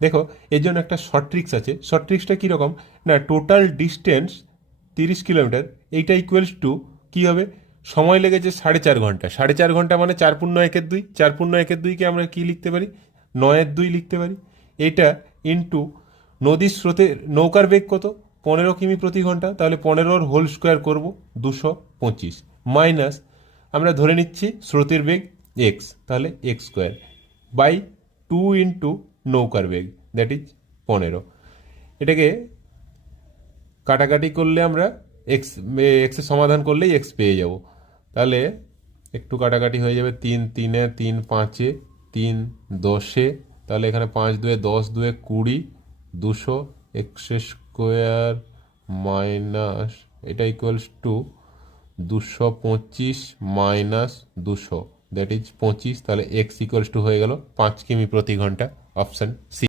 দেখো এর জন্য একটা শর্ট ট্রিক্স আছে। শর্ট ট্রিক্সটা কীরকম? না টোটাল ডিস্টেন্স তিরিশ কিলোমিটার এইটা ইকুয়ালস টু কী হবে? সময় লেগেছে সাড়ে চার ঘণ্টা। সাড়ে চার ঘণ্টা মানে চার পূর্ণ একের দুই। চার পূর্ণ একের দুইকে আমরা কী লিখতে পারি? নয়ের দুই লিখতে পারি। এটা ইন্টু নদীর স্রোতে, নৌকার বেগ কত? পনেরো কিমি প্রতি ঘণ্টা। তাহলে পনেরোর হোল স্কোয়ার করব দুশো পঁচিশ। মাইনাস আমরা ধরে নিচ্ছি স্রোতের বেগ এক্স তাহলে X square by two into নৌকার বেগ দ্যাট ইজ পনেরো। এটাকে কাটাকাটি করলে আমরা এক্স এক্সের সমাধান করলেই এক্স পেয়ে যাব। তাহলে একটু কাটাকাটি হয়ে যাবে তিন, তিনে, তিন, পাঁচে, তিন, দশে। তাহলে এখানে পাঁচ, দুয়ে, দশ, দুয়ে কুড়ি, দুশো এক্স স্কোয়ার মাইনাস এটা ইকুয়ালস টু দুশো পঁচিশ মাইনাস দুশো। দ্যাট ইজ পঁচিশ, তাহলে এক্স ইকুয়ালস টু হয়ে গেল পাঁচ কিমি প্রতি ঘণ্টা। option C.